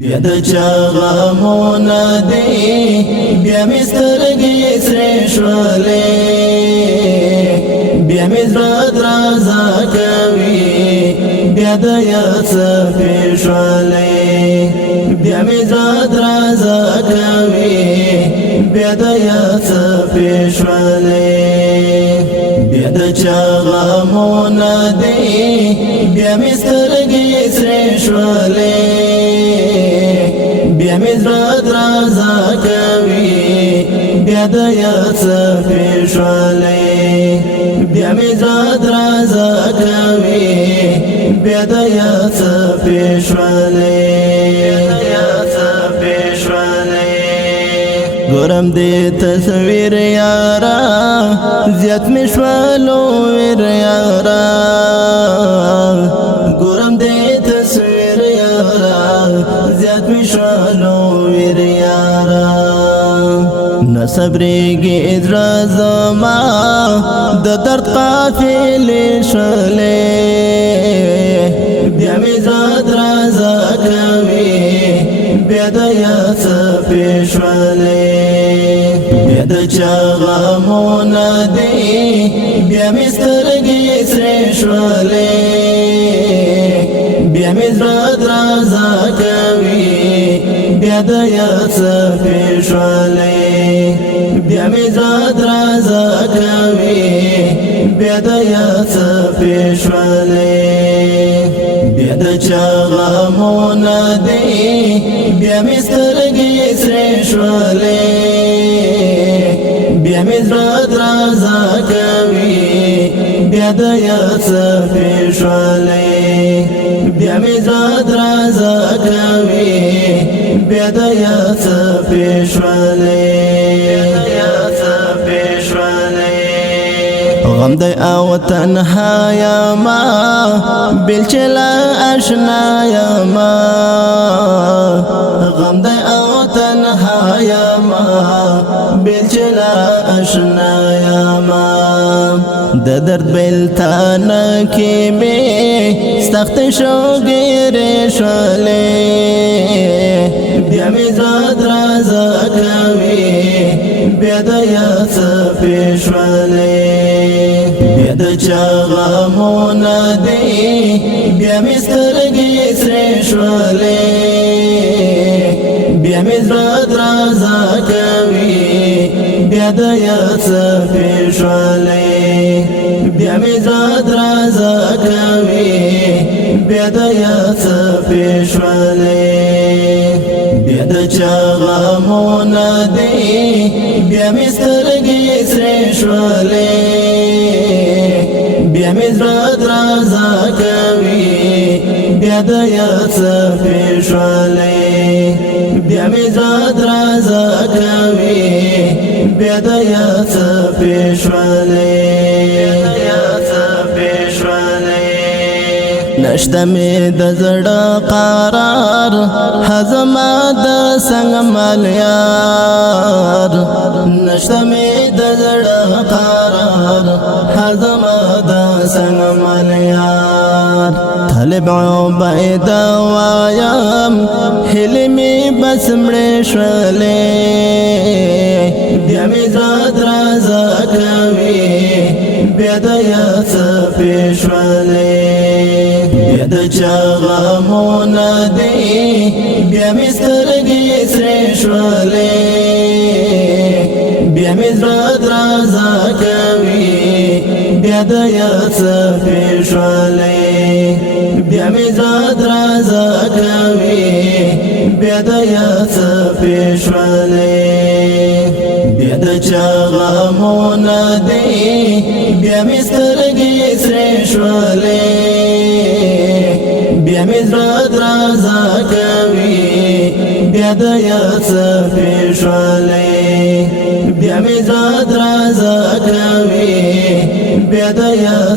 بیا د چا غمونه دی بیا مې سترګې سرې شولې بیا مې زړه درزا کوي بیا د یاد څپې شولې بیا مې زړه درزا کوي بیا د یاد څپې شولې بیا د چا غمونه دی بیا مې سترګې سرې شولې بیا مې زړه درزا کوي بیا د یاد څپې شولې بیا مې زړه درزا کوي بیا د یاد څپې شولې ګورم دې تصویر یارا زیات مې شولو ویر یارا ګورم دې تصویر یارا زیات مې شولو ویر یارا نصبرېږي زړه زما د درد قافلې شولې بیا مې زړه درزا کوي بیا د یاد څپې شولې بیا د چا غمونه دی بیا مې سترګې سرې شولې بیا مې زړه درزا کوي بیا د یاد څپې شولې بیا مې زړه درزا کوي بیا د یاد څپې شولې بیا د چا غمونه دی بیا مې سترګې سرې شولې بیا مې زړه درزا کوي بیا د یاد څپې شولې بیا مې زړه درزا کوي بیا د یاد څپې شولې غم دی او تنها یما بلچلا اشنا یما غم دی او تنها یما بلچلا اشنا یما د درد بلتان کې مې سخت شوګېرې شولې بیا مې زړه درزا کوي بیا د یاد څپې شولې بیا د چا غمونه دی بیا مې سترګې سرې شولې بیا مې زړه درزا کوي بیا د یاد څپې شولې بیا مې زړه درزا کوي بیا د یاد څپې شولې بیا د چا غمونه دی بیا مې سترګې سرې شولې بیا مې زړه درزا کوي بیا د یاد څپې شولې بیا مې زړه درزا کوي بیا د یاد څپې شولې نشته مې د زړه قرار هزما د څنګ مالیار نشته مې د زړه قرار هزما د څنګ مالیار طالب عبید وایم هیلې مې بس مړې شولې بیا مې زړه درزا کوي بیا د یاد څپې شولې بیا د چا غمونه دی بیا مې سترګې سرې شولې بیا مې زړه درزا کوي بیا د یاد څپې شولې بیا مې زړه درزا کوي بیا د یاد څپې شولې بیا د چا غمونه دی بیا مې سترګې سرې شولې بیا مې زړه درزا کوي بیا د یاد څپې شولې بیا مې زړه درزا کوي بیا د یاد